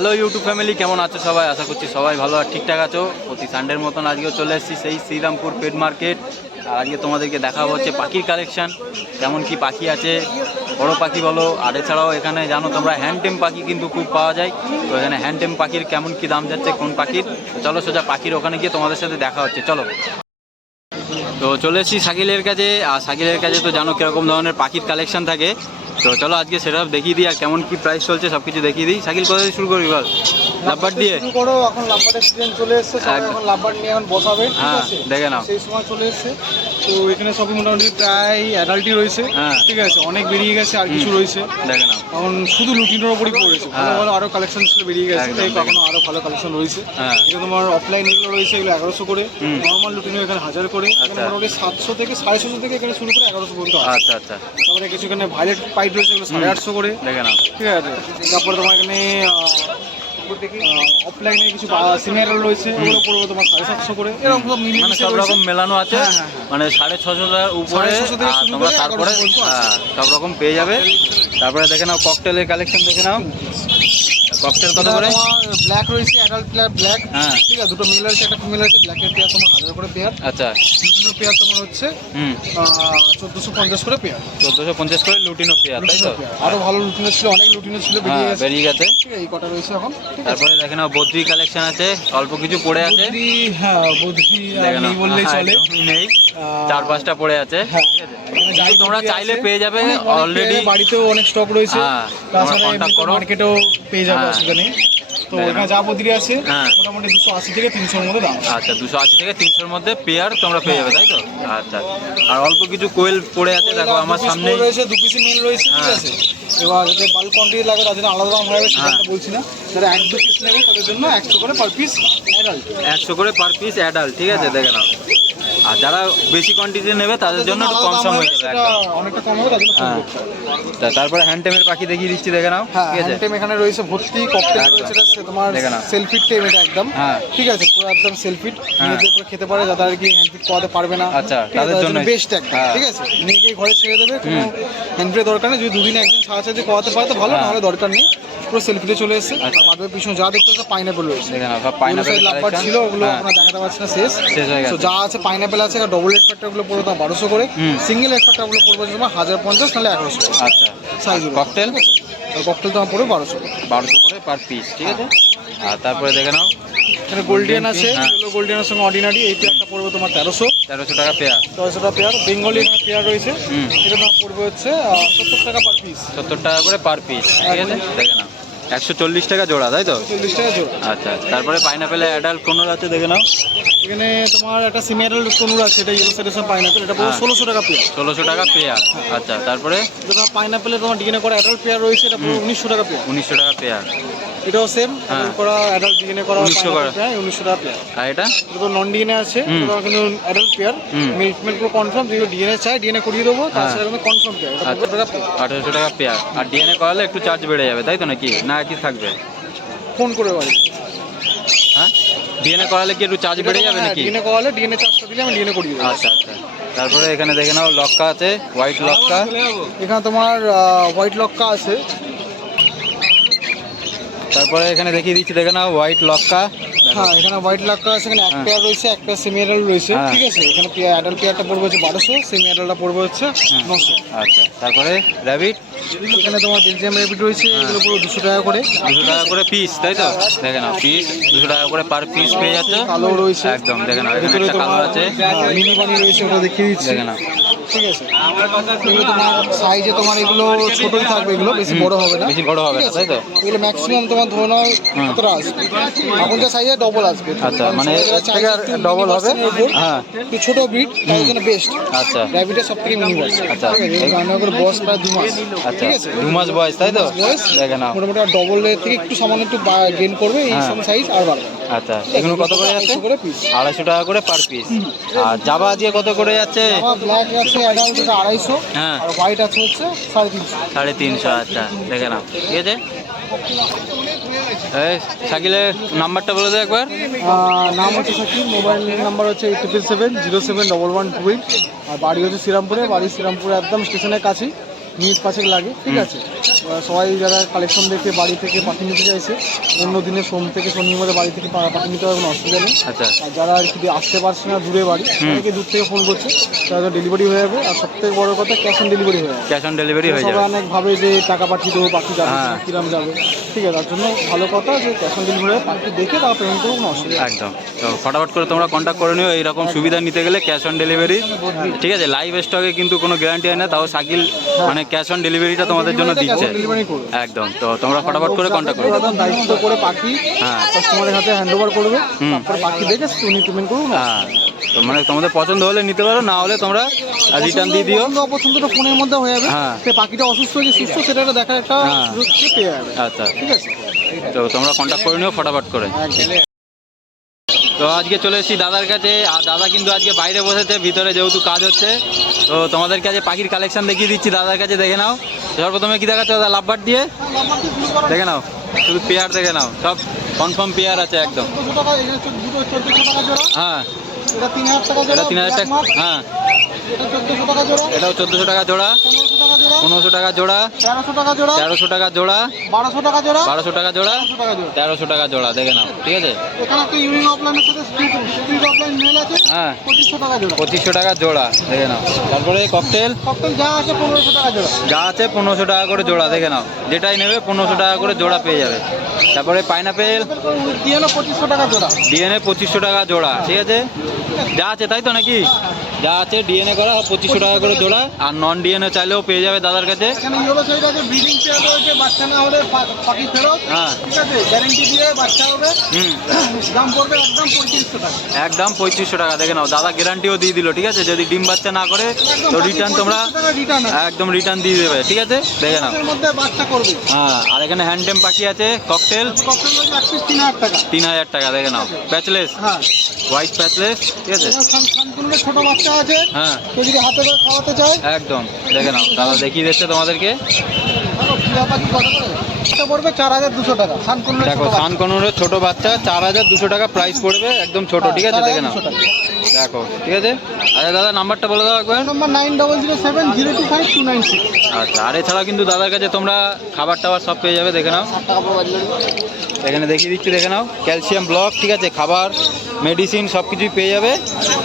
Hello YouTube family, কেমন আছো সবাই? আশা করছি সবাই ভালো আর ঠিকঠাক আছো। প্রতি সানডের মতন আজকেও চলে এসেছি সেই শ্রীরামপুর পেট মার্কেট। আর আজকে তোমাদেরকে দেখাবো হচ্ছে পাখির কালেকশান, কেমন কি পাখি আছে, বড়ো পাখি বলো। আর এছাড়াও এখানে জানো তোমরা হ্যান্ডটেম পাখি কিন্তু খুব পাওয়া যায়। তো এখানে হ্যান্ডটেম পাখির কেমন কি দাম যাচ্ছে, কোন পাখির, চলো সোজা পাখির ওখানে গিয়ে তোমাদের সাথে দেখা হচ্ছে, চলো। তো চলে এসেছি শাকিলের কাছে। আর শাকিলের কাছে তো জানো কীরকম ধরনের পাখির কালেকশন থাকে। তো চলো আজকে সেটা দেখিয়ে দিই আর কেমন কি প্রাইস চলছে সব কিছু দেখিয়ে দিই। শাকিল কোথা থেকে শুরু করবি বল? লাভবার দিয়ে শুরু করো। এখন লাভবারের সিজন চলে এসেছে, সবাই এখন লাভবার নিয়ে এখন বসাবে, ঠিক হ্যাঁ, আছে? দেখে নাও। সেই সময় চলে এসেছে। তো এখানে সবই মোটামুটি প্রায় অ্যাডাল্টই রয়েছে, হ্যাঁ। ঠিক আছে? অনেক বেরিয়ে গেছে, আর কিছু রয়েছে। দেখে নাও। এখন শুধু লুটিনের ওপরই পড়েছে, ভালো ভালো আরো কালেকশন ছিল বেরিয়ে গেছে, একদম, তাই একদম। এখনো আরো ভালো কালেকশন রয়েছে। হ্যাঁ। এগুলো তোমার অফলাইন এগুলো রয়েছে, এগুলো 1100 করে। নর্মাল লুটিনও এখানে 1000 করে। এখানে আচ্ছা। মোটামুটি 700 থেকে 650 থেকে এখানে শুরু করে 1100 পর্যন্ত আছে। আচ্ছা আচ্ছা, তারপরে কিছু এখানে ভাইলেট পাইপ রয়েছে, এগুলো 850 করে, দেখে নাও। ঠিক আছে? তারপরে তোমার এখানে অফলাইনে কিছু সিনিয়র রয়েছে, ওগুলো পড়বে তোমার 750 করে। এরকম সব মিলিয়ে মানে সব রকম মেলানো আছে। হ্যাঁ, হ্যাঁ, হ্যাঁ। মানে 650 উপরে 650 থেকে শুরু তোমরা করে তারপরে 1100 পর্যন্ত আছে। সব রকম পেয়ে যাবে। তারপরে দেখে নাও ককটেলের কালেকশন, দেখে নাও ককটেল কত করে। ব্ল্যাক রয়েছে, অ্যাডাল্ট ব্ল্যাক, হ্যাঁ। ঠিক আছে? দুটো মেল আছে, একটা ফিমেল আছে। ব্ল্যাকের পেয়ার তোমার 1000 করে পেয়ার। আচ্ছা। লুটিনো পেয়ার তোমার হচ্ছে 1450 করে পেয়ার। 1450 করে লুটিনো পেয়ার, তাই তো? আরো ভালো লুটিনো ছিল, অনেক লুটিনো ছিল, বেরিয়ে হ্যাঁ, গেছে, বেরিয়ে গেছে। ঠিক আছে? এই কটা রয়েছে এখন, ঠিক আছে? তারপরে দেখে নাও বদ্রি কালেকশন আছে, অল্প কিছু পড়ে আছে। বদ্রি, হ্যাঁ বদ্রি দেখে নাও, নেই বললেই চলে। একদমই নেই, আহ, 4-5টা পড়ে আছে। হ্যাঁ, ঠিক আছে? এখানে যাই তোমরা বদ্রি চাইলে আছে, পেয়ে যাবে অনেক অলরেডি। পেয়ারে বাড়িতেও অনেক স্টক রয়েছে। হ্যাঁ, তাছাড়া তোমরা contact করো। মার্কেটেও পেয়ে যাবে, হ্যাঁ। অসুবিধা নেই। তো দেখে এখানে নাও। যা বদ্রি আছে হ্যাঁ। মোটামুটি 280 থেকে 300 মধ্যে দাম। আচ্ছা, 280 থেকে 300-র মধ্যে পেয়ার তোমরা পেয়ে যাবে, তাই তো? আচ্ছা। আর অল্প কিছু কোয়েল পড়ে আছে, দেখো আমার সামনে। রয়েছে, 2 পিস মেল রয়েছে, ঠিক হ্যাঁ। আছে? এবার যাদের বাল্ক কোয়ান্টিটি লাগে তাদের আলাদা দাম হবে, সেটা হ্যাঁ। তো বলছি না। যারা 1-2 পিস নেবে তাদের জন্য 100 করে পার পিস অ্যাডাল্ট। 100 করে পার পিস অ্যাডাল্ট, ঠিক আছে? দেখে নাও। আর যারা বেশি কোয়ান্টিটি নেবে তাদের জন্য একটু কম সম হয়ে যাবে সেটা একদম। অনেকটা কম হবে, তাদের জন্য হ্যাঁ। ফোন করতে হবে। তারপরে হ্যান্ডটেমের পাখি দেখিয়ে দিচ্ছি, দেখে নাও। হ্যাঁ, ঠিক আছে? হ্যান্ডটেম এখানে রয়েছে ভর্তি। ককটেল একদম। রয়েছে, এটা তোমার দেখে নাও। সেলফিট টেম, এটা একদম, হ্যাঁ। ঠিক আছে? পুরো একদম সেলফিট, হ্যাঁ। নিজেদের উপরে খেতে পারে, যারা আর কি হ্যান্ডফিট করাতে পারবে না, আচ্ছা, ঠিক আছে? তাদের জন্য বেস্ট একটা, হ্যাঁ। ঠিক আছে? নিয়ে গিয়ে ঘরে ছেড়ে দেবে, কোনো হ্যান্ডফিটের দরকার নেই। যদি দুদিন একদিন ছাড়া ছাড়া করাতে পারে তো ভালো, হ্যাঁ। নাহলে দরকার নেই। পুরো সেলফিটে চলে এসেছে। আচ্ছা। আর বাদ বাকি পিছনে যা দেখতে হচ্ছে পাইনাপেল রয়েছে। দেখে নাও, সব পাইনাপেল লাভবার ছিল, ওগুলো হ্যাঁ। আপনারা দেখাতে পারছি না, শেষ শেষ হয়ে গেছে। তো যা আছে পাইনাপেল আছে। আর ডবল রেড ফ্যাক্টরগুলো পড়বে তোমার 1200 করে। সিঙ্গেল রেড ফ্যাক্টরগুলো পড়বে তোমার 1050, নাহলে 1100 করে আচ্ছা। সাইজ। ককটেল আর ককটেল তোমার পড়বে 1200 করে। 1200 করে পার পিস, ঠিক আছে? আর তারপরে দেখে নাও এখানে গোল্ডিয়ান আছে, হ্যাঁ। ইয়েলো গোল্ডিয়ানের সঙ্গে অর্ডিনারি। এই পেয়ারটা পড়বে তোমার 1300 টাকা পেয়ার। 1300 টাকা পেয়ার। বেঙ্গলি এখানে পেয়ার রয়েছে, এটা তোমার পড়বে হচ্ছে 70 টাকা পার পিস। 70 টাকা করে পার পিস, ঠিক আছে? দেখে নাও 140 টাকা জোড়া, তাই তো? 40 টাকা জোড়া। আচ্ছা। তারপরে পাইনাপেলে অ্যাডাল্ট কোন আছে, দেখে নাও। এখানে তোমার একটা সিমিয়ারাল কনুর আছে, এটা ইয়েলো সেটেশন পাইনাপেল, এটা পড়বে হ্যাঁ। 1600 টাকা পেয়ার। 1600 টাকা পেয়ার। আচ্ছা। তারপরে যেটা পাইনাপেলে তোমার ডিএনএ করা অ্যাডাল্ট পেয়ার রয়েছে, এটা পড়বে 1900 টাকা পেয়ার। 1900 টাকা পেয়ার। এটাও সেম, হ্যাঁ। করা অ্যাডাল্ট ডিএনএ করা 1900 করে। 1900 টাকা পেয়ার। আর এটা এটা তো নন ডিএনএ আছে, এটা কিন্তু অ্যাডাল্ট পেয়ার। মিল্ক পুরো কনফার্ম, যদি ডিএনএ চাই ডিএনএ করিয়ে দেবো, তাছাড়া কিন্তু কনফার্ম পেয়ার, এটা 15 টাকা পেয়ার। 1800 টাকা পেয়ার। আর ডিএনএ করালে একটু চার্জ বেড়ে যাবে, তাই তো? নাকি না কি থাকবে? ফোন করে বাড়ি। হ্যাঁ, ডিএনএ করালে কি একটু চার্জ বেড়ে যাবে নাকি? ডিএনএ করালে ডিএনএ চার্জটা দিলে আমি ডিএনএ করিয়ে দেবো। আচ্ছা আচ্ছা। তারপরে এখানে দেখে নাও লক্কা আছে, হোয়াইট লক্কা। এখানে তোমার হোয়াইট লক্কা আছে। তারপরে এখানে দেখিয়ে দিচ্ছি, দেখে নাও হোয়াইট লক্কা। হ্যাঁ, এখানে হোয়াইট লক্কা আছে। এখানে এক হ্যাঁ। পেয়ার রয়েছে, এক পেয়ার সেমি অ্যাডাল্ট রয়েছে, হ্যাঁ। ঠিক আছে? এখানে অ্যাডাল্ট পেয়ারটা পড়বে হচ্ছে 1200, সেমি অ্যাডাল্টটা পড়বে হচ্ছে 900। আচ্ছা। তারপরে র্যাবিট এখানে তোমার বেলজিয়াম র্যাবিট রয়েছে, এগুলো পুরো 200 টাকা করে। 200 টাকা করে পিস, তাই তো? দেখে নাও পিস 200 টাকা করে পার পিস পেয়ে যাচ্ছে। কালো রয়েছে একদম, দেখে নাও এখানে ভেতরে একটা কালো তোমার আছে, মিনি বানি রয়েছে, ওটা দেখিয়ে দিচ্ছি, দেখে নাও। ঠিক আছে? এগুলো তোমার সাইজে তোমার এগুলো ছোটই থাকবে, এগুলো বেশি বড় হবে না, বেশি বড় হবে না, তাই তো? এগুলো ম্যাক্সিমাম তোমার ধরে নাও কতটা আসবে, এখন যা সাইজে ডবল আসবে। আচ্ছা, কারণ মানে সবাই যারা এর চাইছে থেকে একটু ডবল mini হবে। version এর উপর, হ্যাঁ। একটু ছোট ব্রিড, তার জন্য বেস্ট। আচ্ছা র্যাবিটের সব থেকে মিনি ভার্সন, আচ্ছা। এই রান্না করে বয়স প্রায় 2 মাস, আচ্ছা। ঠিক আছে? 2 মাস বয়স, তাই তো? বয়স দেখে নাও। মোটামুটি ডবলের থেকে একটু সামান্য একটু গেইন করবে, এই হ্যাঁ। সময় সাইজ আর বাড়বে। আচ্ছা, এগুলো কত করে যাচ্ছে? 250 করে পিস। 250 টাকা করে পার পিস। আর জাবা আজকে কত করে যাচ্ছে? আমার ব্ল্যাক আছে অ্যাডাল্ট, এটা 250, হ্যাঁ। আর হোয়াইট আছে হচ্ছে 350। 350। আচ্ছা, দেখে নাও, ঠিক আছে? এই শাকিলের নাম্বারটা বলে দে একবার। নাম হচ্ছে শাকিল, মোবাইল নাম্বার হচ্ছে 8777071128, আর বাড়ি হচ্ছে শ্রীরামপুরে। বাড়ি শ্রীরামপুরে একদম স্টেশনের কাছেই, মিনিট 5 লাগে, ঠিক আছে? সবাই যারা কালেকশন দেখে বাড়ি থেকে পাখি নিতে চাইছে, অন্য দিনে সোম থেকে শনির মধ্যে বাড়ি থেকে পাখি নিতে হবে, কোনো অসুবিধা নেই। আচ্ছা আর যারা আর কি আসতে পারছে না, দূরে বাড়ি, অনেকে দূর থেকে ফোন করছে, তারা ডেলিভারি হয়ে যাবে। আর সবথেকে বড় কথা, ক্যাশ অন ডেলিভারি হয়ে যাবে। ক্যাশ অন ডেলিভারি হয়ে যাবে। সবাই অনেক ভাবে যে টাকা পাঠিয়ে দেবো, পাখি যাবে হ্যাঁ। কিরাম যাবে, ঠিক আছে, তার জন্য ভালো কথা যে ক্যাশ অন ডেলিভারি পাখি দেখে তারা পেমেন্ট করবো, কোনো অসুবিধা নেই। একদম। তো ফটাফট করে তোমরা কন্ট্যাক্ট করে নিও এইরকম সুবিধা নিতে গেলে ক্যাশ অন ডেলিভারি। ঠিক আছে, লাইভ স্টকে কিন্তু কোনো গ্যারান্টি হয় না, তাও শাকিল মানে ক্যাশ অন ডেলিভারিটা তোমাদের জন্য দিচ্ছে। ডেলিভারি করবে, একদম। তো তোমরা ফটাফট করে কন্ট্যাক্ট করো। একদম দায়িত্ব করে পাখি হ্যাঁ কাস্টমারের হাতে হ্যান্ড ওভার করবে, তারপরে পাখি দেখে উনি পেমেন্ট করবো। হ্যাঁ, তো মানে তোমাদের পছন্দ হলে নিতে পারো, না হলে তোমরা রিটার্ন দিয়ে দিও। অপছন্দটা ফোনের মধ্যে হয়ে যাবে। হ্যাঁ। সে পাখিটা অসুস্থ যে সুস্থ সেটা দেখার একটা হ্যাঁ। সুযোগ সে পেয়ে যাবে। আচ্ছা, ঠিক আছে, তো তোমরা কন্ট্যাক্ট করে নিও ফটাফট করে। একদম। তো আজকে চলে এসেছি দাদার কাছে, আর দাদা কিন্তু আজকে বাইরে বসেছে, ভিতরে যেহেতু কাজ হচ্ছে। তো তোমাদের কাছে পাখির কালেকশন দেখিয়ে দিচ্ছি, দাদার কাছে দেখে নাও। সর্বপ্রথমে কি দেখাচ্ছে দাদা? লাভবার দিয়ে দেখে নাও, শুধু পেয়ার দেখে নাও, সব কনফার্ম পেয়ার আছে একদম। 1400 টাকা, এখানে 1400 টাকা জোড়া, হ্যাঁ, এটা 3000 টাকা জোড়া, এটা 3000 টাকা। হ্যাঁ, এটা 1400 টাকা জোড়া, এটাও 1400 টাকা জোড়া, 1500 টাকা জোড়া, 1500 টাকা জোড়া, 1300 টাকা জোড়া, 1300 টাকা জোড়া, 1200 টাকা জোড়া, 1200 টাকা জোড়া, 1300 টাকা 1300 টাকা জোড়া। জোড়া দেখে নাও। ঠিক আছে, এখানে একটা ইউনিক অফলাইনের সাথে স্ট্রিট অফলাইন মেল আছে, হ্যাঁ 2500 টাকা জোড়া। 2500 টাকা জোড়া দেখে নাও। তারপরে ককটেল ককটেল যা আছে 1500 টাকা জোড়া। যা আছে 1500 টাকা করে জোড়া দেখে নাও, যেটাই নেবে 1500 টাকা করে জোড়া পেয়ে যাবে। তারপরে পাইনাপেল দিয়ে হলো 2500 টাকা জোড়া। ডিএনএ 2500 টাকা জোড়া। ঠিক আছে, যা আছে তাই তো নাকি? যা আছে ডিএনএ করা 2500 টাকা করে জোড়া, আর নন ডিএনএ চাইলেও পেয়ে যাবে দাদার কাছে। এখানে ইয়েলো সাইড আছে, ব্রিডিং পেয়ার রয়েছে, বাচ্চা না হলে পাখি ফেরত। হ্যাঁ। ঠিক আছে, গ্যারান্টি দিয়ে বাচ্চা হবে। দাম পড়বে একদম 3500 টাকা। একদম 3500 টাকা দেখে নাও, দাদা গ্যারান্টিও দিয়ে দিল। ঠিক আছে, যদি ডিম বাচ্চা না করে তো রিটার্ন তোমরা রিটার্ন একদম রিটার্ন দিয়ে দেবে। ঠিক আছে, দেখে নাও। এর মধ্যে বাচ্চা করবে। হ্যাঁ, আর এখানে হ্যান্ডটেম পাখি আছে, ককটেল ককটেল রয়েছে এক পিস 3000 টাকা। 3000 টাকা দেখে নাও। প্যাচলেস, হ্যাঁ, হোয়াইট প্যাচলেস। ঠিক আছে, খানকুনের ছোট বাচ্চা আছে, হ্যাঁ কেউ যদি হাতে করে খাওয়াতে চায়। একদম দেখে নাও, দাদা দেখিয়ে দিচ্ছে তোমাদেরকে। দেখো টিয়া পাখি কত করে, এটা পড়বে 4200 টাকা। খানকুনের দেখো সানকনুরের ছোট বাচ্চা 4200 টাকা প্রাইস পড়বে, একদম ছোট। ঠিক আছে, দেখে নাও, দেখো। ঠিক আছে, আচ্ছা দাদা নাম্বারটা বলে দাও একবার। নম্বর 9007025296। আচ্ছা, আর এছাড়াও কিন্তু দাদার কাছে তোমরা খাবার টাবার সব পেয়ে যাবে, দেখে নাও। 8 টাকা পুরো বাজলো। এখানে দেখিয়ে দিচ্ছি, দেখে নাও। ক্যালসিয়াম ব্লক, ঠিক আছে, খাবার, মেডিসিন সব কিছুই পেয়ে যাবে।